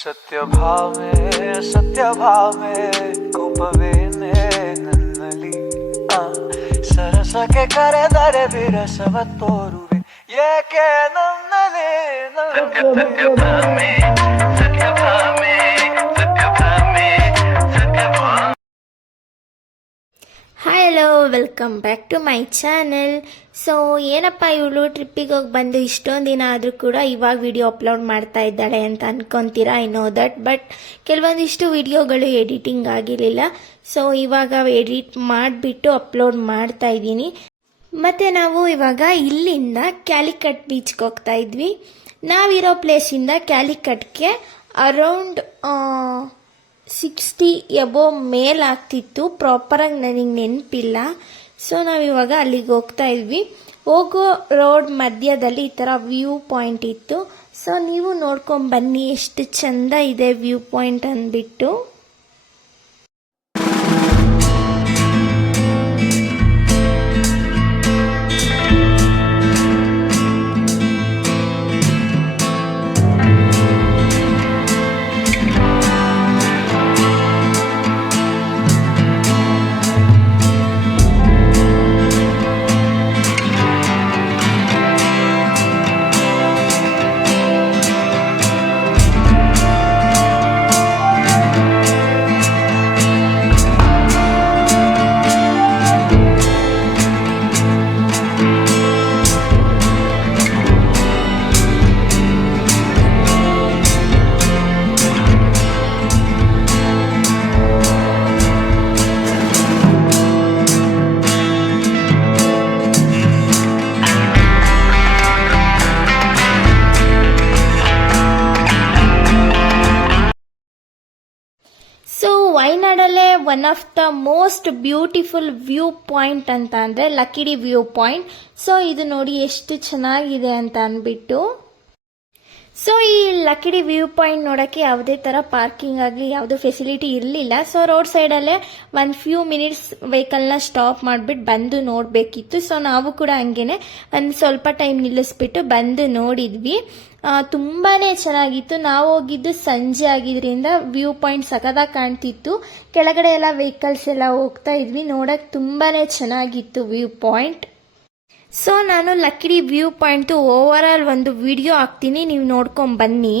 ಸತ್ಯಭಾಮೆ ಕೋಪವೇನೆ ನನ್ನಲ್ಲಿ ಸರಸಕ್ಕೆ ಕರೆದರೆ ವಿರಸವ ತೋರುವೆ ಏಕೆ ನನ್ನಲ್ಲಿ ಸತ್ಯಭಾಮೆ ಸತ್ಯಭಾಮೆ ಸತ್ಯಭಾಮೆ ಸತ್ಯಭಾಮೆ. Hi hello, welcome back to my channel. So ಏನಪ್ಪ ಇವಳು ಟ್ರಿಪ್ಪಿಗೆ ಹೋಗಿ ಬಂದು ಇಷ್ಟೊಂದು ದಿನ ಆದರೂ ಕೂಡ ಇವಾಗ ವಿಡಿಯೋ ಅಪ್ಲೋಡ್ ಮಾಡ್ತಾ ಇದ್ದಾಳೆ ಅಂತ ಅನ್ಕೊತೀರಾ. ಐ ನೋ ದಟ್, ಬಟ್ ಕೆಲವೊಂದಿಷ್ಟು ವಿಡಿಯೋಗಳು ಎಡಿಟಿಂಗ್ ಆಗಿರಲಿಲ್ಲ. ಸೊ ಇವಾಗ ಎಡಿಟ್ ಮಾಡಿಬಿಟ್ಟು ಅಪ್ಲೋಡ್ ಮಾಡ್ತಾ ಇದ್ದೀನಿ. ಮತ್ತು ನಾವು ಇವಾಗ ಇಲ್ಲಿಂದ ಕ್ಯಾಲಿಕಟ್ ಬೀಚ್ಗೆ ಹೋಗ್ತಾ ಇದ್ವಿ. ನಾವಿರೋ ಪ್ಲೇಸಿಂದ ಕ್ಯಾಲಿಕಟ್ಗೆ ಅರೌಂಡ್ 60 ಎಬೋ ಮೇಲಾಗ್ತಿತ್ತು. ಪ್ರಾಪರಾಗಿ ನನಗೆ ನೆನಪಿಲ್ಲ. ಸೊ ನಾವಿವಾಗ ಅಲ್ಲಿಗೆ ಹೋಗ್ತಾ ಇದ್ವಿ. ಹೋಗೋ ರೋಡ್ ಮಧ್ಯದಲ್ಲಿ ಈ ಥರ ವ್ಯೂ ಪಾಯಿಂಟ್ ಇತ್ತು. ಸೊ ನೀವು ನೋಡ್ಕೊಂಡು ಬನ್ನಿ ಎಷ್ಟು ಚೆಂದ ಇದೆ ವ್ಯೂ ಪಾಯಿಂಟ್ ಅಂದ್ಬಿಟ್ಟು. ಸೊ ವಯನಾಡಲ್ಲೇ one of the most beautiful view point ಅಂತ ಅಂದರೆ ಲಕ್ಕಿಡಿ ವ್ಯೂ ಪಾಯಿಂಟ್. ಸೊ ಇದು ನೋಡಿ ಎಷ್ಟು ಚೆನ್ನಾಗಿದೆ ಅಂತ ಅಂದ್ಬಿಟ್ಟು. ಸೊ ಈ ಲಕ್ಕಿಡಿ ವ್ಯೂ ಪಾಯಿಂಟ್ ನೋಡೋಕ್ಕೆ ಯಾವುದೇ ಥರ ಪಾರ್ಕಿಂಗ್ ಆಗಲಿ ಯಾವುದೇ ಫೆಸಿಲಿಟಿ ಇರಲಿಲ್ಲ. ಸೊ ರೋಡ್ ಸೈಡಲ್ಲೇ ಒಂದು ಫ್ಯೂ ಮಿನಿಟ್ಸ್ ವೆಹಿಕಲ್ನ ಸ್ಟಾಪ್ ಮಾಡಿಬಿಟ್ಟು ಬಂದು ನೋಡಬೇಕಿತ್ತು. ಸೊ ನಾವು ಕೂಡ ಹಂಗೇನೆ ಒಂದು ಸ್ವಲ್ಪ ಟೈಮ್ ನಿಲ್ಲಿಸ್ಬಿಟ್ಟು ಬಂದು ನೋಡಿದ್ವಿ. ತುಂಬಾ ಚೆನ್ನಾಗಿತ್ತು. ನಾವು ಹೋಗಿದ್ದು ಸಂಜೆ ಆಗಿದ್ರಿಂದ ವ್ಯೂ ಪಾಯಿಂಟ್ ಸಖತ್ತಾಗಿ ಕಾಣ್ತಿತ್ತು. ಕೆಳಗಡೆ ಎಲ್ಲ ವೆಹಿಕಲ್ಸ್ ಎಲ್ಲ ಹೋಗ್ತಾ ಇದ್ವಿ. ನೋಡೋಕೆ ತುಂಬಾ ಚೆನ್ನಾಗಿತ್ತು ವ್ಯೂ ಪಾಯಿಂಟ್. ಸೊ ನಾನು ಲಕ್ಕಿಡಿ ವ್ಯೂ ಪಾಯಿಂಟ್ ಓವರ್ ಆಲ್ ಒಂದು ವಿಡಿಯೋ ಹಾಕ್ತೀನಿ, ನೀವು ನೋಡ್ಕೊಂಡು ಬನ್ನಿ.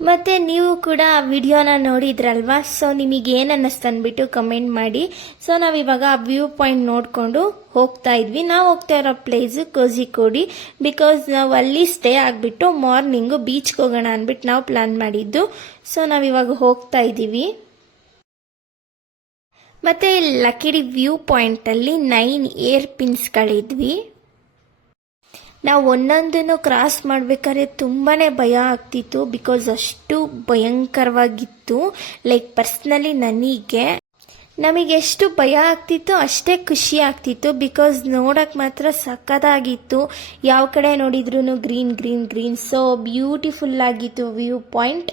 ಮತ್ತು ನೀವು ಕೂಡ ವಿಡಿಯೋನ ನೋಡಿದ್ರಲ್ವಾ. ಸೊ ನಿಮಗೇನು ಅನ್ನಿಸ್ತು ಅಂದ್ಬಿಟ್ಟು ಕಮೆಂಟ್ ಮಾಡಿ. ಸೊ ನಾವಿವಾಗ ಆ ವ್ಯೂ ಪಾಯಿಂಟ್ ನೋಡಿಕೊಂಡು ಹೋಗ್ತಾ ಇದ್ವಿ. ನಾವು ಹೋಗ್ತಾ ಇರೋ ಪ್ಲೇಸು ಕೋಝಿಕೋಡಿ. ಬಿಕಾಸ್ ನಾವು ಅಲ್ಲಿ ಸ್ಟೇ ಆಗಿಬಿಟ್ಟು ಮಾರ್ನಿಂಗು ಬೀಚ್ಗೆ ಹೋಗೋಣ ಅಂದ್ಬಿಟ್ಟು ನಾವು ಪ್ಲಾನ್ ಮಾಡಿದ್ದು. ಸೊ ನಾವಿವಾಗ ಹೋಗ್ತಾ ಇದ್ದೀವಿ. ಮತ್ತು ಲಕ್ಕಿಡಿ ವ್ಯೂ ಪಾಯಿಂಟಲ್ಲಿ 9 ಏರ್ ಪಿನ್ಸ್ಗಳಿದ್ವಿ. ನಾವು ಒಂದೊಂದನ್ನು ಕ್ರಾಸ್ ಮಾಡಬೇಕಾದ್ರೆ ತುಂಬಾ ಭಯ ಆಗ್ತಿತ್ತು. ಬಿಕಾಸ್ ಅಷ್ಟು ಭಯಂಕರವಾಗಿತ್ತು. ಲೈಕ್ ಪರ್ಸ್ನಲಿ ನಮಗೆ ಎಷ್ಟು ಭಯ ಆಗ್ತಿತ್ತು ಅಷ್ಟೇ ಖುಷಿ ಆಗ್ತಿತ್ತು. ಬಿಕಾಸ್ ನೋಡೋಕೆ ಮಾತ್ರ ಸಖತ್ತಾಗಿತ್ತು. ಯಾವ ಕಡೆ ನೋಡಿದ್ರೂ green green green. So beautiful ಆಗಿತ್ತು ವ್ಯೂ ಪಾಯಿಂಟ್.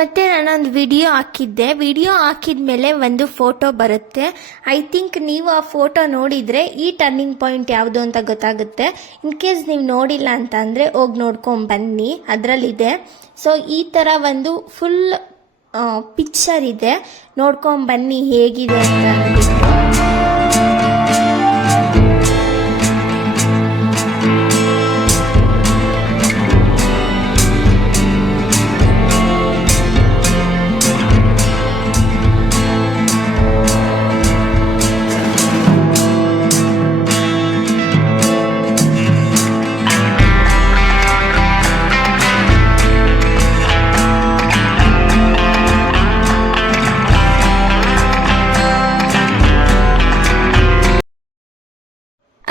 ಮತ್ತು ನಾನೊಂದು ವಿಡಿಯೋ ಹಾಕಿದ ಮೇಲೆ ಒಂದು ಫೋಟೋ ಬರುತ್ತೆ. ಐ ಥಿಂಕ್ ನೀವು ಆ ಫೋಟೋ ನೋಡಿದರೆ ಈ ಟರ್ನಿಂಗ್ ಪಾಯಿಂಟ್ ಯಾವುದು ಅಂತ ಗೊತ್ತಾಗುತ್ತೆ. ಇನ್ ಕೇಸ್ ನೀವು ನೋಡಿಲ್ಲ ಅಂತ ಅಂದರೆ ಹೋಗಿ ನೋಡ್ಕೊಂಡು ಬನ್ನಿ, ಅದರಲ್ಲಿದೆ. ಸೊ ಈ ಥರ ಒಂದು ಫುಲ್ ಪಿಕ್ಚರ್ ಇದೆ, ನೋಡ್ಕೊಂಡು ಬನ್ನಿ ಹೇಗಿದೆ ಅಂತ ಅಂದ್ಬಿಟ್ಟು.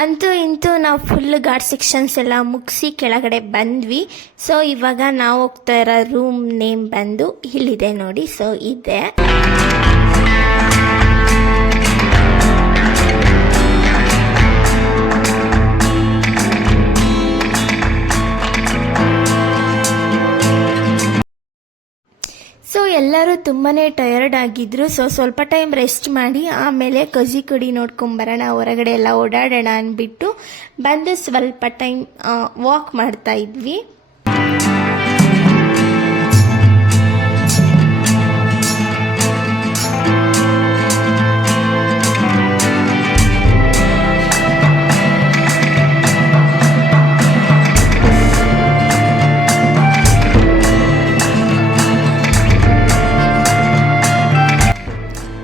ಅಂತೂ ಇಂತೂ ನಾವು ಫುಲ್ ಘಾಟ್ ಸೆಕ್ಷನ್ಸ್ ಎಲ್ಲ ಮುಗಿಸಿ ಕೆಳಗಡೆ ಬಂದ್ವಿ. ಸೊ ಇವಾಗ ನಾವು ಹೋಗ್ತಾ ಇರೋ ರೂಮ್ ನೇಮ್ ಬಂದು ಇಲ್ಲಿದೆ ನೋಡಿ. ಸೊ ಇದೆ. ಸೊ ಎಲ್ಲರೂ ತುಂಬಾ ಟಯರ್ಡ್ ಆಗಿದ್ರು. ಸೊ ಸ್ವಲ್ಪ ಟೈಮ್ ರೆಸ್ಟ್ ಮಾಡಿ ಆಮೇಲೆ ಕಜಿ ಕಡಿ ನೋಡ್ಕೊಂಬರೋಣ, ಹೊರಗಡೆ ಎಲ್ಲ ಓಡಾಡೋಣ ಅಂದ್ಬಿಟ್ಟು ಬಂದು ಸ್ವಲ್ಪ ಟೈಮ್ ವಾಕ್ ಮಾಡ್ತಾ ಇದ್ವಿ.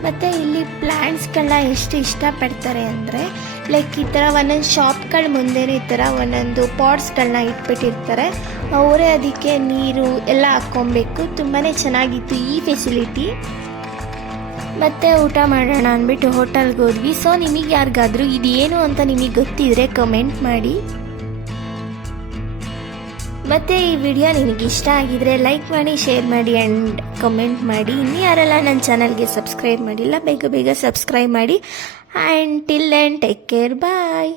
ಮತ್ತು ಇಲ್ಲಿ ಪ್ಲ್ಯಾಂಟ್ಸ್ಗಳನ್ನ ಎಷ್ಟು ಇಷ್ಟಪಡ್ತಾರೆ ಅಂದರೆ ಲೈಕ್ ಈ ಥರ ಒಂದೊಂದು ಶಾಪ್ಗಳ ಮುಂದೆನೇ ಈ ಥರ ಒಂದೊಂದು ಪಾಟ್ಸ್ಗಳನ್ನ ಇಟ್ಬಿಟ್ಟಿರ್ತಾರೆ. ಅವರೇ ಅದಕ್ಕೆ ನೀರು ಎಲ್ಲ ಹಾಕ್ಕೊಬೇಕು. ತುಂಬಾ ಚೆನ್ನಾಗಿತ್ತು ಈ ಫೆಸಿಲಿಟಿ. ಮತ್ತು ಊಟ ಮಾಡೋಣ ಅಂದ್ಬಿಟ್ಟು ಹೋಟೆಲ್ಗೆ ಹೋದ್ವಿ. ಸೊ ನಿಮಗೆ ಯಾರಿಗಾದರೂ ಇದೇನು ಅಂತ ನಿಮಗೆ ಗೊತ್ತಿದ್ರೆ ಕಮೆಂಟ್ ಮಾಡಿ. ಮತ್ತು ಈ ವಿಡಿಯೋ ನಿಮಗೆ ಇಷ್ಟ ಆಗಿದರೆ ಲೈಕ್ ಮಾಡಿ, ಶೇರ್ ಮಾಡಿ ಆ್ಯಂಡ್ ಕಮೆಂಟ್ ಮಾಡಿ. ಇನ್ನೂ ಯಾರೆಲ್ಲ ನನ್ನ ಚಾನಲ್ಗೆ ಸಬ್ಸ್ಕ್ರೈಬ್ ಮಾಡಿಲ್ಲ ಬೇಗ ಬೇಗ ಸಬ್ಸ್ಕ್ರೈಬ್ ಮಾಡಿ. And till and take care, bye.